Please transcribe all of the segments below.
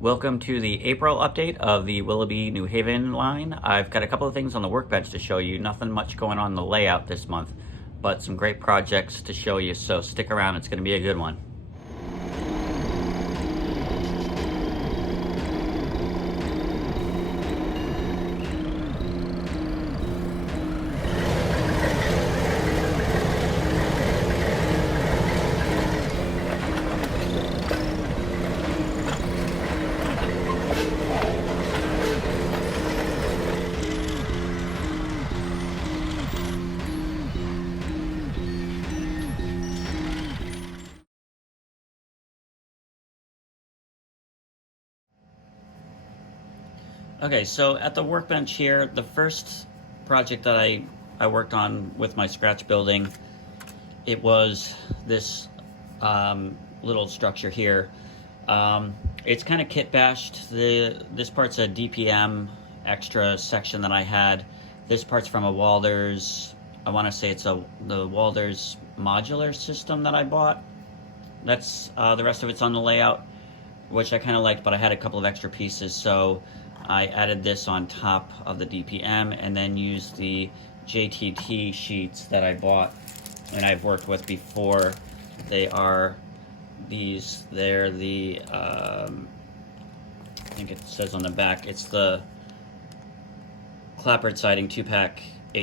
Welcome to the April update of the Willoughby New Haven line. I've got a couple of things on the workbench to show you. Nothing much going on in the layout this month, but some great projects to show you, so stick around, it's going to be a good one. Okay, so at the workbench here, the first project that I worked on with my scratch building, it was this little structure here. It's kind of kit bashed. This part's a DPM extra section that I had. This part's from a Walters, I want to say it's the Walters modular system that I bought. That's the rest of it's on the layout, which I kind of liked, but I had a couple of extra pieces, so I added this on top of the DPM and then used the JTT sheets that I bought and I've worked with before. They are these, they're the, I think it says on the back, it's the clapboard siding 2-pack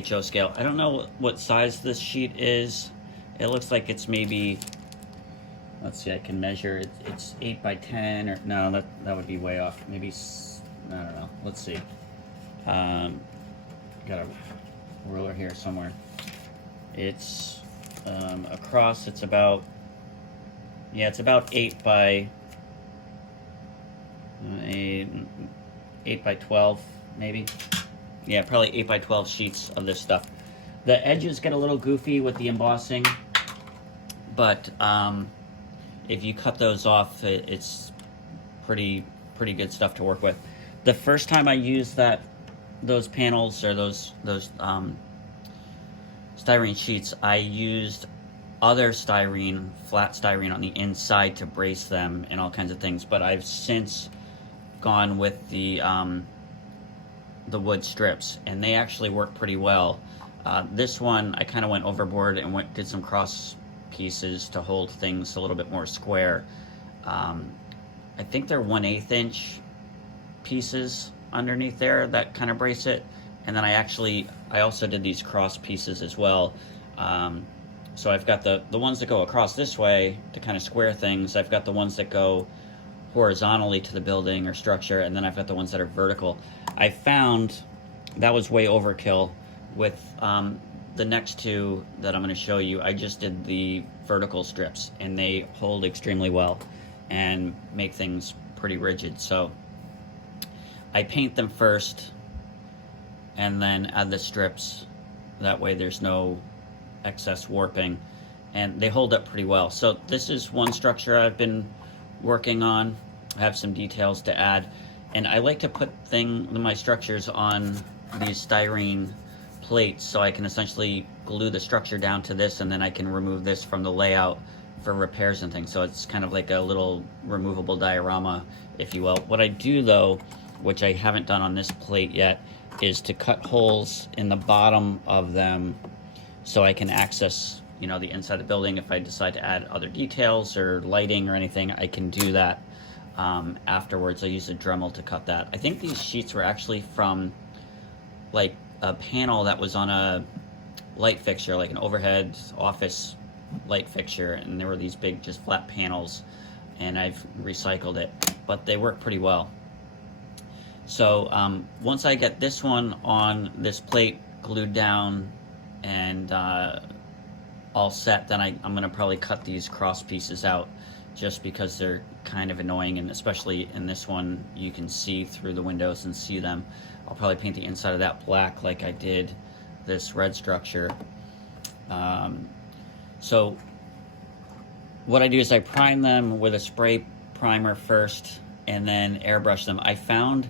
HO scale. I don't know what size this sheet is. It looks like it's maybe, let's see, I can measure it. It's 8 by 10, or no, that would be way off. Maybe, I don't know. Let's see. Got a ruler here somewhere. It's across. It's about, yeah, it's about 8 by 8 by 12, maybe. Yeah, probably 8 by 12 sheets of this stuff. The edges get a little goofy with the embossing, but if you cut those off, it's pretty good stuff to work with. The first time I used those panels or those styrene sheets, I used other styrene, flat styrene on the inside to brace them and all kinds of things. But I've since gone with the wood strips, and they actually work pretty well. This one I kind of went overboard and did some cross pieces to hold things a little bit more square. I think they're 1/8 inch pieces underneath there that kind of brace it, and then I also did these cross pieces as well. So I've got the ones that go across this way to kind of square things. I've got the ones that go horizontally to the building or structure, and then I've got the ones that are vertical. I found that was way overkill with the next two that I'm going to show you. I just did the vertical strips, and they hold extremely well and make things pretty rigid. So I paint them first and then add the strips. That way there's no excess warping, and they hold up pretty well. So this is one structure I've been working on. I have some details to add, and I like to put my structures on these styrene plates so I can essentially glue the structure down to this, and then I can remove this from the layout for repairs and things. So it's kind of like a little removable diorama, if you will. What I do though, which I haven't done on this plate yet, is to cut holes in the bottom of them so I can access, you know, the inside of the building. If I decide to add other details or lighting or anything, I can do that afterwards. I use a Dremel to cut that. I think these sheets were actually from like a panel that was on a light fixture, like an overhead office light fixture, and there were these big just flat panels, and I've recycled it, but they work pretty well. So once I get this one on this plate glued down and all set, then I'm going to probably cut these cross pieces out, just because they're kind of annoying, and especially in this one you can see through the windows and see them. I'll probably paint the inside of that black like I did this red structure. So what I do is I prime them with a spray primer first and then airbrush them. I found,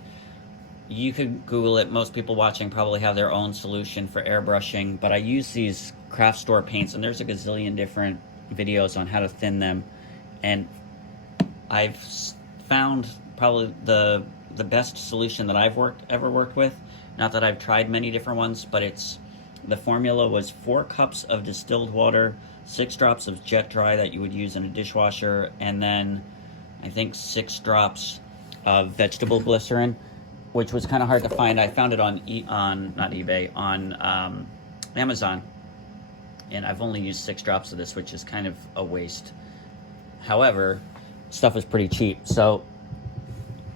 you could Google it, most people watching probably have their own solution for airbrushing, but I use these craft store paints, and there's a gazillion different videos on how to thin them, and I've found probably the best solution that I've ever worked with. Not that I've tried many different ones, but the formula was 4 cups of distilled water, 6 drops of jet dry that you would use in a dishwasher, and then I think 6 drops of vegetable glycerin, which was kind of hard to find. I found it on not eBay, on Amazon, and I've only used 6 drops of this, which is kind of a waste. However, stuff is pretty cheap, so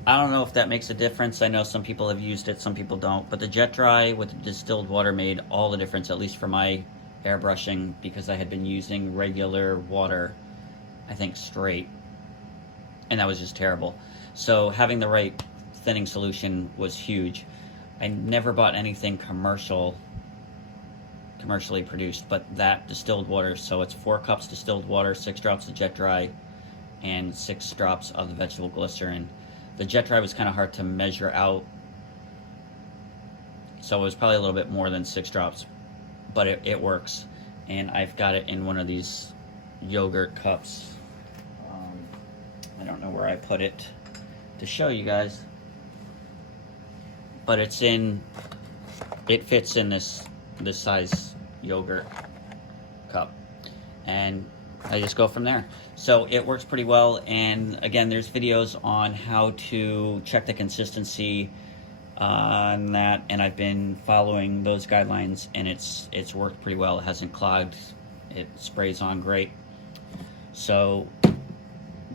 I don't know if that makes a difference. I know some people have used it, some people don't, but the jet dry with the distilled water made all the difference, at least for my airbrushing, because I had been using regular water, I think straight, and that was just terrible. So having the right thinning solution was huge. I never bought anything commercially produced, but that distilled water, so it's 4 cups distilled water, 6 drops of jet dry, and 6 drops of the vegetable glycerin. The jet dry was kind of hard to measure out, so it was probably a little bit more than 6 drops, but it works. And I've got it in one of these yogurt cups. I don't know where I put it to show you guys, but it fits in this size yogurt cup, and I just go from there. So it works pretty well, and again, there's videos on how to check the consistency on that, and I've been following those guidelines, and it's worked pretty well. It hasn't clogged, it sprays on great. So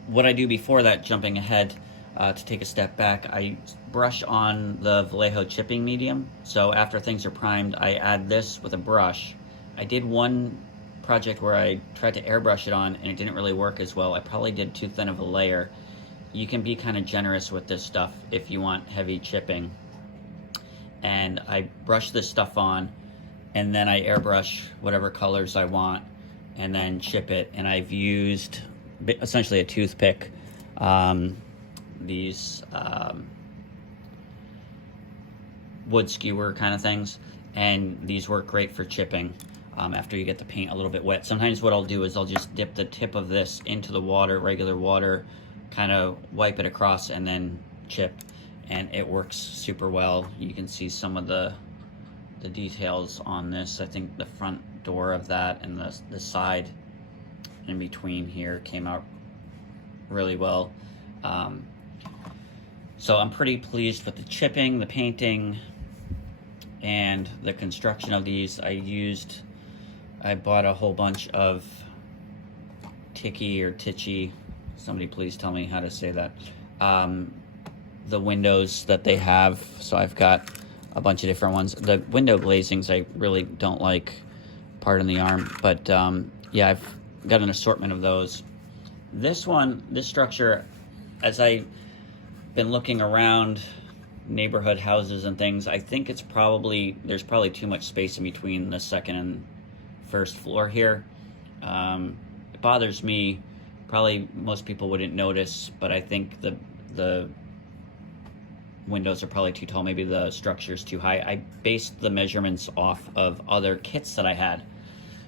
what I do before that, jumping ahead to take a step back, I brush on the Vallejo chipping medium. So after things are primed, I add this with a brush. I did one project where I tried to airbrush it on and it didn't really work as well. I probably did too thin of a layer. You can be kind of generous with this stuff if you want heavy chipping. And I brush this stuff on, and then I airbrush whatever colors I want and then chip it. And I've used essentially a toothpick, these wood skewer kind of things, and these work great for chipping. After you get the paint a little bit wet. Sometimes what I'll do is I'll just dip the tip of this into the water, regular water, kind of wipe it across and then chip, and it works super well. You can see some of the details on this. I think the front door of that and the side in between here came out really well. So I'm pretty pleased with the chipping, the painting, and the construction of these. I bought a whole bunch of Titchy, somebody please tell me how to say that, the windows that they have. So I've got a bunch of different ones. The window glazings I really don't like, pardon the arm, but yeah, I've got an assortment of those. This structure, as I've been looking around neighborhood houses and things, I think there's probably too much space in between the second and first floor here. It bothers me. Probably most people wouldn't notice, but I think the windows are probably too tall. Maybe the structure's too high. I based the measurements off of other kits that I had,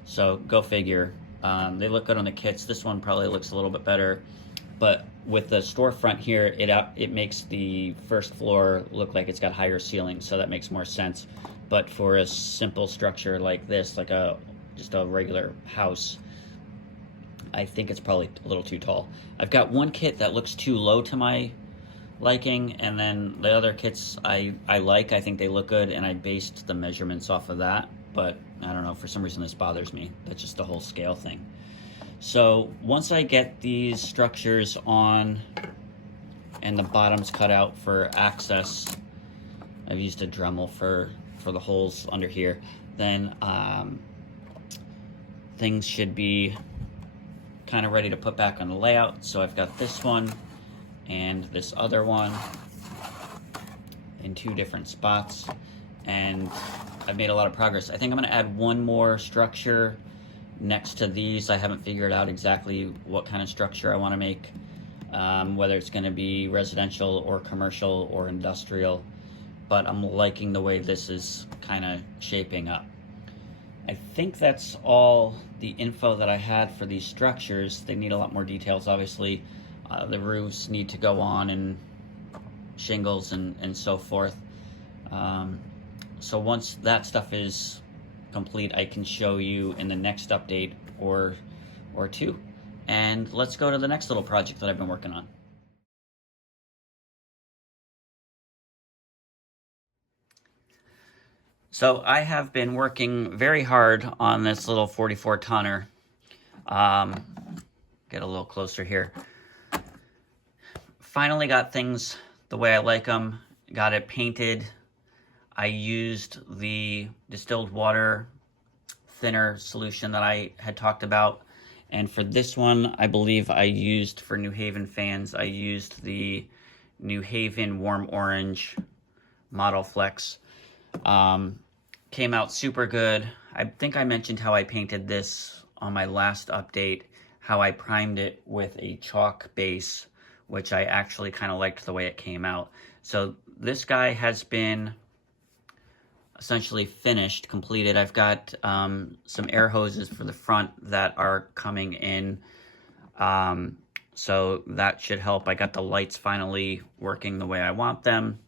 so go figure. They look good on the kits. This one probably looks a little bit better, but with the storefront here, it makes the first floor look like it's got higher ceilings, so that makes more sense. But for a simple structure like this, like just a regular house, I think it's probably a little too tall. I've got one kit that looks too low to my liking, and then the other kits I like. I think they look good, and I based the measurements off of that, but I don't know, for some reason this bothers me. That's just the whole scale thing. So once I get these structures on and the bottoms cut out for access, I've used a Dremel for the holes under here, then things should be kind of ready to put back on the layout. So I've got this one and this other one in 2 different spots, and I've made a lot of progress. I think I'm going to add one more structure next to these. I haven't figured out exactly what kind of structure I want to make, whether it's going to be residential or commercial or industrial, but I'm liking the way this is kind of shaping up. I think that's all the info that I had for these structures. They need a lot more details, obviously. The roofs need to go on, and shingles and so forth. So once that stuff is complete, I can show you in the next update or two. And let's go to the next little project that I've been working on. So I have been working very hard on this little 44 tonner. Get a little closer here. Finally got things the way I like them. Got it painted. I used the distilled water thinner solution that I had talked about. And for this one, I believe I used, for New Haven fans, I used the New Haven Warm Orange Model Flex. Came out super good. I think I mentioned how I painted this on my last update, how I primed it with a chalk base, which I actually kind of liked the way it came out. So this guy has been essentially finished, completed. I've got some air hoses for the front that are coming in, so that should help. I got the lights finally working the way I want them,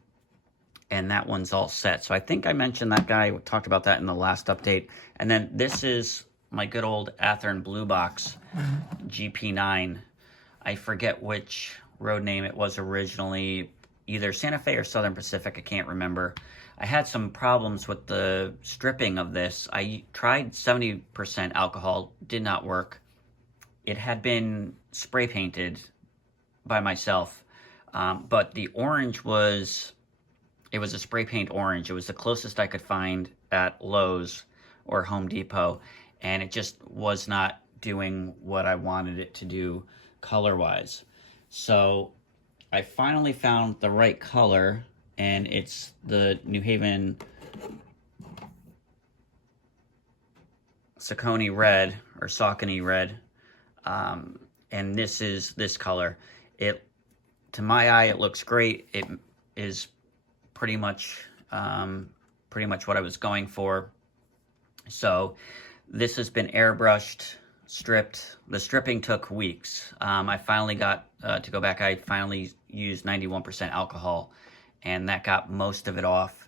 and that one's all set. So I think I mentioned that guy, we talked about that in the last update. And then this is my good old Athearn Blue Box GP9. I forget which road name it was originally, either Santa Fe or Southern Pacific, I can't remember. I had some problems with the stripping of this. I tried 70% alcohol, did not work. It had been spray painted by myself, but the orange was, it was a spray paint orange. It was the closest I could find at Lowe's or Home Depot, and it just was not doing what I wanted it to do color-wise. So I finally found the right color, and it's the New Haven Saucony Red, or Saucony Red, and this is this color. It, to my eye, it looks great. It is pretty much what I was going for. So this has been airbrushed, stripped. The stripping took weeks. I finally got to go back. I finally used 91% alcohol, and that got most of it off.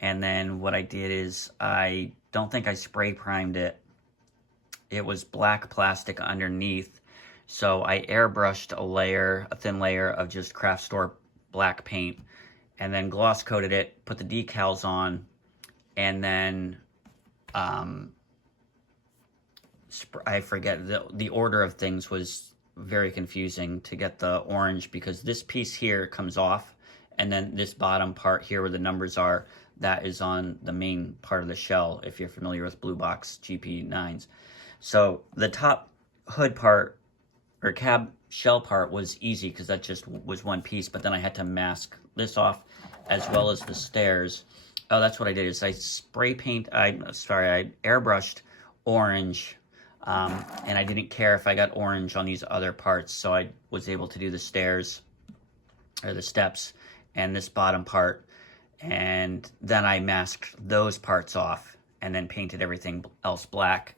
And then what I did is, I don't think I spray primed it. It was black plastic underneath, so I airbrushed a thin layer of just craft store black paint, and then gloss coated it, put the decals on, and then I forget, the order of things was very confusing to get the orange, because this piece here comes off, and then this bottom part here where the numbers are, that is on the main part of the shell, if you're familiar with Blue Box GP9s. So the top hood part, or cab shell part, was easy because that just was one piece, but then I had to mask this off as well as the stairs. Oh, that's what I did, is I airbrushed orange, and I didn't care if I got orange on these other parts, so I was able to do the stairs, or the steps, and this bottom part, and then I masked those parts off, and then painted everything else black,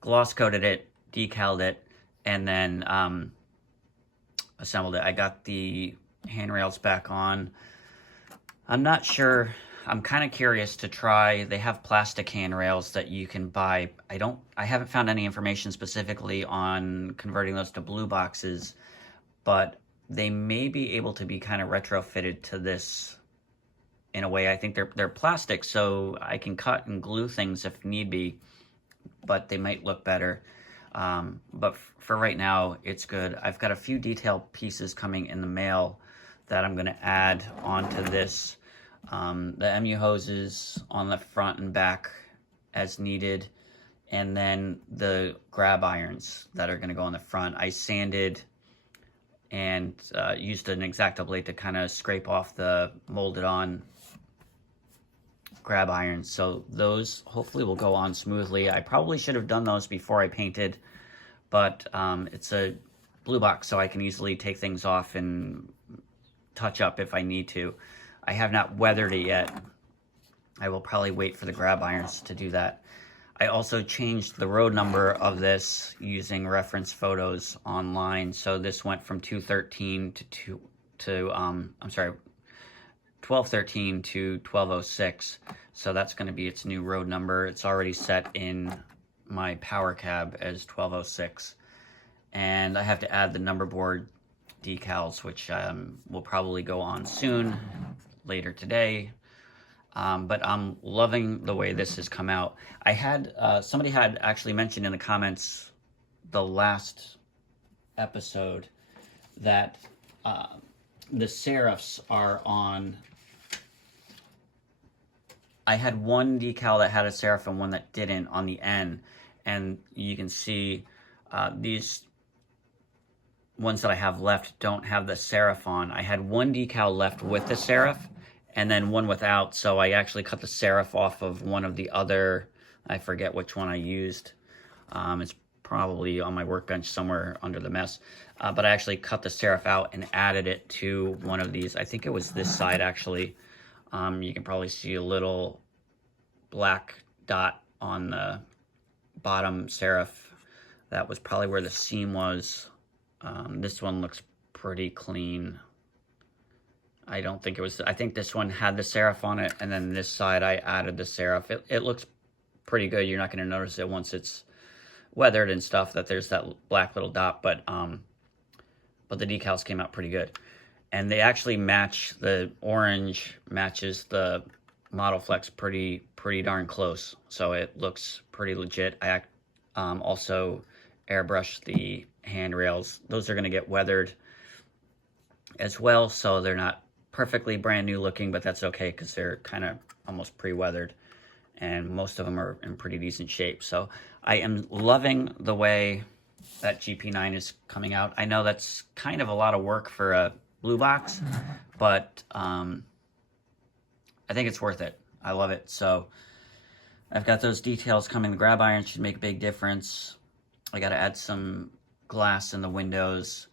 gloss coated it, decaled it, and then assembled it. I got the handrails back on. I'm not sure. I'm kind of curious to try. They have plastic handrails that you can buy. I haven't found any information specifically on converting those to blue boxes, but they may be able to be kind of retrofitted to this in a way. I think they're plastic, so I can cut and glue things if need be, but they might look better. But for right now, it's good. I've got a few detail pieces coming in the mail that I'm going to add onto this. The MU hoses on the front and back as needed, and then the grab irons that are going to go on the front. I sanded and used an X-Acto blade to kind of scrape off the molded on grab irons, so those hopefully will go on smoothly. I probably should have done those before I painted, but it's a blue box, so I can easily take things off and touch up if I need to. I have not weathered it yet. I will probably wait for the grab irons to do that. I also changed the road number of this using reference photos online. So this went from 213 I'm sorry, 1213 to 1206. So that's going to be its new road number. It's already set in my power cab as 1206. And I have to add the number board decals, which will probably go on soon, later today. But I'm loving the way this has come out. I had somebody had actually mentioned in the comments the last episode that the serifs are on. I had one decal that had a serif and one that didn't on the end, and you can see these ones that I have left don't have the serif on. I had one decal left with the serif and then one without, so I actually cut the serif off of one of the other, I forget which one I used. It's probably on my workbench somewhere under the mess. But I actually cut the serif out and added it to one of these. I think it was this side actually. You can probably see a little black dot on the bottom serif. That was probably where the seam was. This one looks pretty clean. I don't think it was, I think this one had the serif on it, and then this side I added the serif. It looks pretty good. You're not going to notice it once it's weathered and stuff, that there's that black little dot, but the decals came out pretty good. And they actually match, the orange matches the Model Flex pretty darn close. So it looks pretty legit. I also airbrushed the handrails. Those are going to get weathered as well, so they're not perfectly brand new looking, but that's okay because they're kind of almost pre-weathered, and most of them are in pretty decent shape. So I am loving the way that GP9 is coming out. I know that's kind of a lot of work for a blue box, but I think it's worth it. I love it. So I've got those details coming. The grab iron should make a big difference. I got to add some glass in the windows.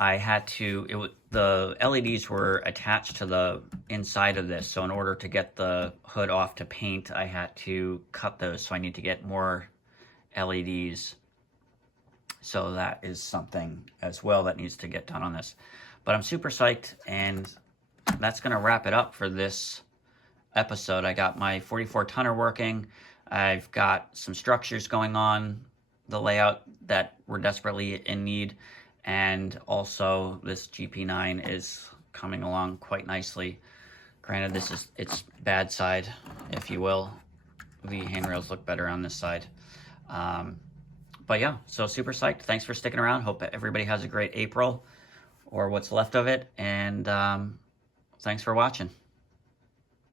I had to, the LEDs were attached to the inside of this, so in order to get the hood off to paint, I had to cut those, so I need to get more LEDs. So that is something as well that needs to get done on this. But I'm super psyched, and that's going to wrap it up for this episode. I got my 44 tonner working. I've got some structures going on, the layout that we're desperately in need, and also this GP9 is coming along quite nicely. Granted, this is its bad side, if you will. The handrails look better on this side. But yeah, so super psyched. Thanks for sticking around. Hope everybody has a great April, or what's left of it, and thanks for watching.